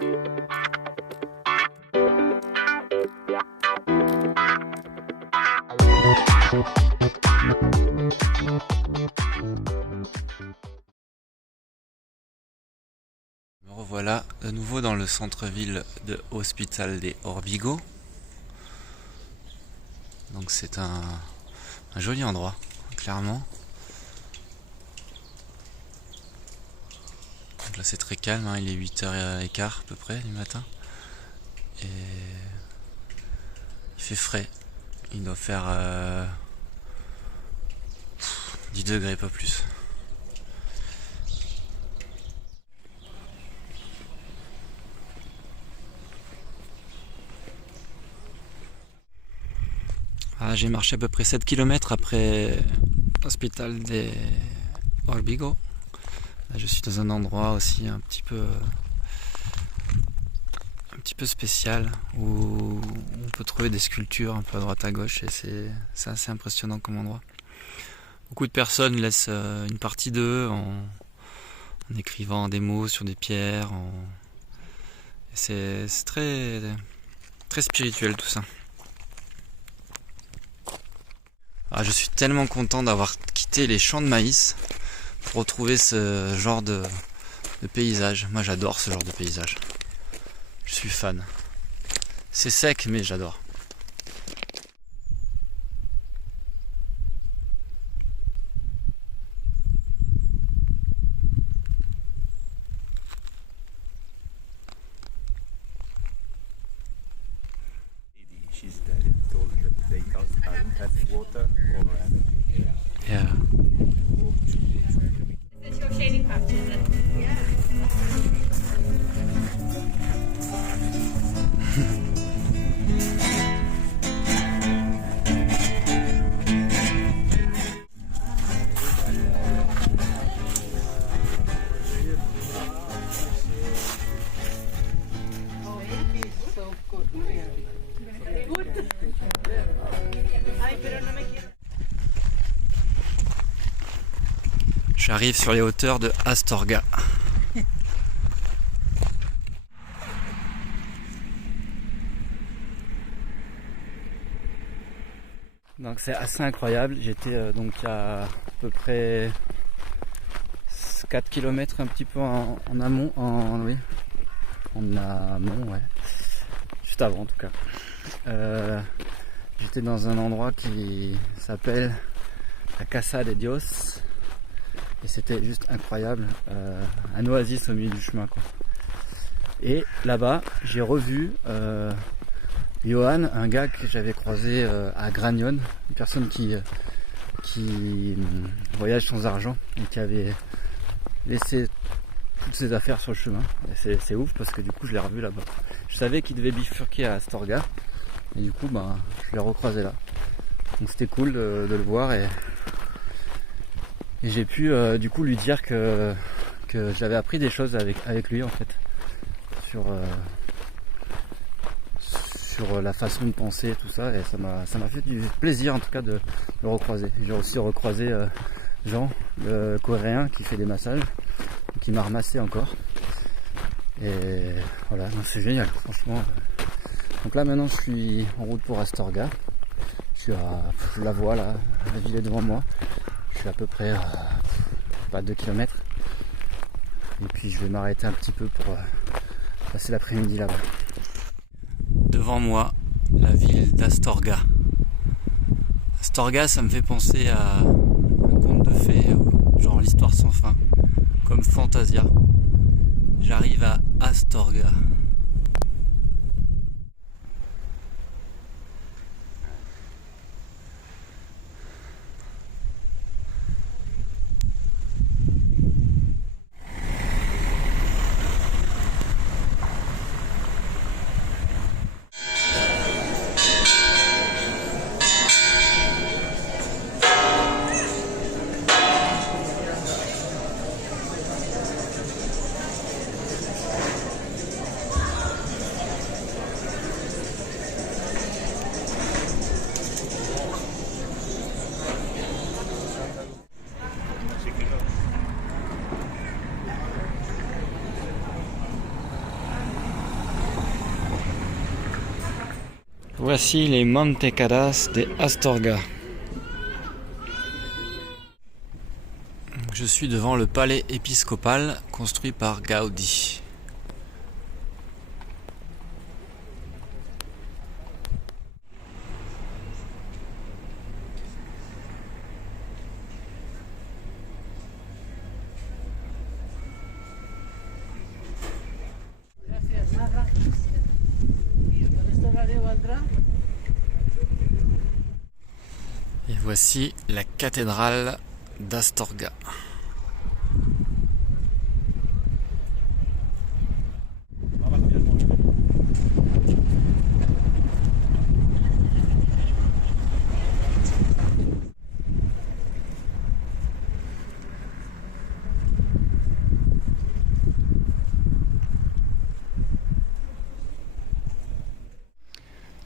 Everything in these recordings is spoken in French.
Me revoilà de nouveau dans le centre-ville de Hospital de Órbigo. Donc c'est un joli endroit, clairement. Donc là c'est très calme, hein, il est 8h15 à peu près du matin. Et il fait frais. Il doit faire 10 degrés, pas plus. Ah, j'ai marché à peu près 7 km après Hospital de Órbigo. Là, je suis dans un endroit aussi un petit peu spécial où on peut trouver des sculptures un peu à droite à gauche et c'est assez impressionnant comme endroit. Beaucoup de personnes laissent une partie d'eux en écrivant des mots sur des pierres. C'est très, très spirituel tout ça. Ah, je suis tellement content d'avoir quitté les champs de maïs pour retrouver ce genre de paysage. Moi j'adore ce genre de paysage. Je suis fan. C'est sec mais j'adore. Yeah. Is your shady patch, is it? Yeah. J'arrive sur les hauteurs de Astorga. Donc c'est assez incroyable. J'étais donc à peu près 4 km un petit peu en amont, en amont, ouais. Juste avant en tout cas. J'étais dans un endroit qui s'appelle la Casa de Dios. Et c'était juste incroyable, un oasis au milieu du chemin quoi. Et là-bas j'ai revu Johan, un gars que j'avais croisé à Gragnon, une personne qui voyage sans argent et qui avait laissé toutes ses affaires sur le chemin. Et c'est ouf parce que du coup je l'ai revu là-bas. Je savais qu'il devait bifurquer à Astorga et du coup je l'ai recroisé là. Donc c'était cool de le voir et j'ai pu du coup lui dire que j'avais appris des choses avec lui en fait sur la façon de penser tout ça et ça m'a fait du plaisir en tout cas de le recroiser. J'ai aussi recroisé Jean, le coréen qui fait des massages, qui m'a ramassé encore et voilà, c'est génial franchement. Donc là maintenant je suis en route pour Astorga, je la vois là, la ville est devant moi. Je suis à peu près à 2 km et puis je vais m'arrêter un petit peu pour passer l'après-midi là-bas. Devant moi, la ville d'Astorga. Astorga, ça me fait penser à un conte de fées, genre l'histoire sans fin, comme Fantasia. J'arrive à Astorga. Voici les Mantecadas de Astorga. Je suis devant le palais épiscopal construit par Gaudi. Et voici la cathédrale d'Astorga.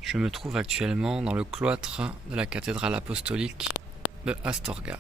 Je me trouve actuellement dans le cloître de la cathédrale apostolique de Astorga.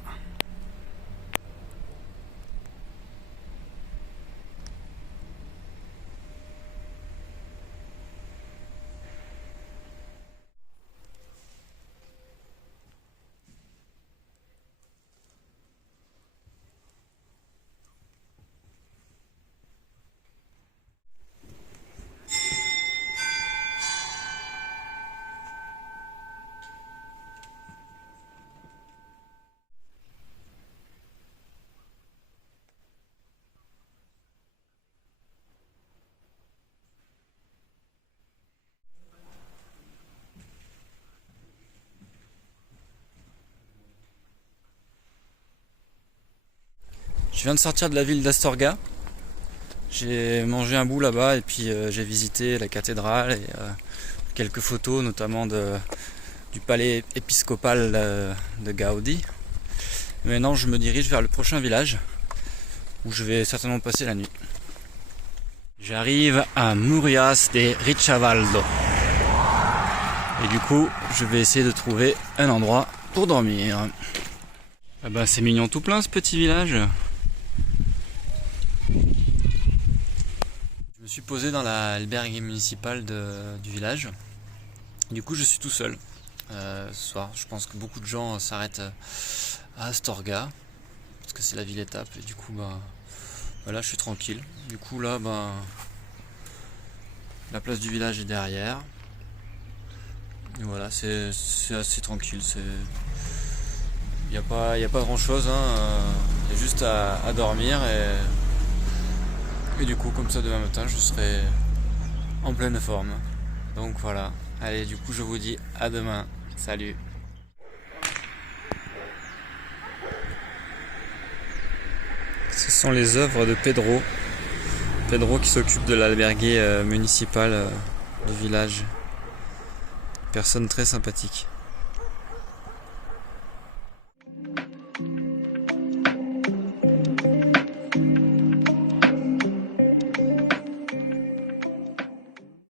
Je viens de sortir de la ville d'Astorga. J'ai mangé un bout là-bas et puis j'ai visité la cathédrale et quelques photos, notamment du palais épiscopal de Gaudi. Maintenant, je me dirige vers le prochain village où je vais certainement passer la nuit. J'arrive à Murias de Richavaldo. Et du coup, je vais essayer de trouver un endroit pour dormir. Ah ben, c'est mignon tout plein ce petit village. Je me suis posé dans l'albergue municipale du village. Du coup, je suis tout seul ce soir. Je pense que beaucoup de gens s'arrêtent à Astorga parce que c'est la ville étape. Et du coup, voilà, je suis tranquille. Du coup, là, la place du village est derrière. Et voilà, c'est assez tranquille. Il n'y a pas grand chose. Il y a juste à dormir et du coup, comme ça, demain matin, je serai en pleine forme. Donc voilà. Allez, du coup, je vous dis à demain. Salut. Ce sont les œuvres de Pedro. Pedro qui s'occupe de l'albergue municipal du village. Personne très sympathique.